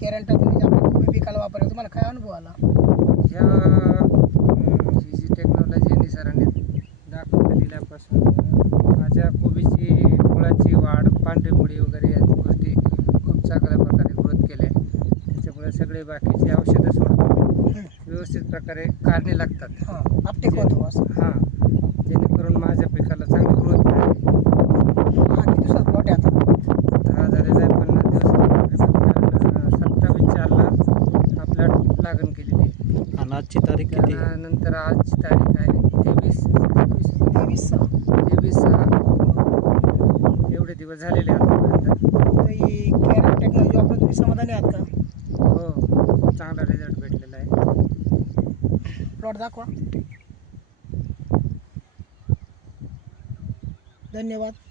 केरंटा जे आपल्या कोबी पिकाला वापरलं तुम्हाला काय अनुभव आला? ह्या अं, ही जी टेक्नॉलॉजी यांनी सरांनी दाखवून दिल्यापासून माझ्या कोबीची फुळांची वाढ पांढरीमुळी वगैरे या गोष्टी खूप चांगल्या प्रकारे ग्रोथ केल्या. त्याच्यामुळे सगळे बाकीचे औषधं सोडतो व्यवस्थित प्रकारे कारणे लागतात. हां अपटेक होतो असं. हां जेणेकरून माझ्या लागण केलेली आहे. आणि आजची तारीख किती? त्यानंतर आजची तारीख आहे तेवीस तेवीस सहा. तेवीस सहा. एवढे दिवस झालेले आहेत आतापर्यंत तर ही कॅरेट टेक्नॉलॉजी वापरून तुम्ही समाधानी आहात का? हो चांगला रिझल्ट भेटलेला आहे. प्लॉट दाखवा. धन्यवाद.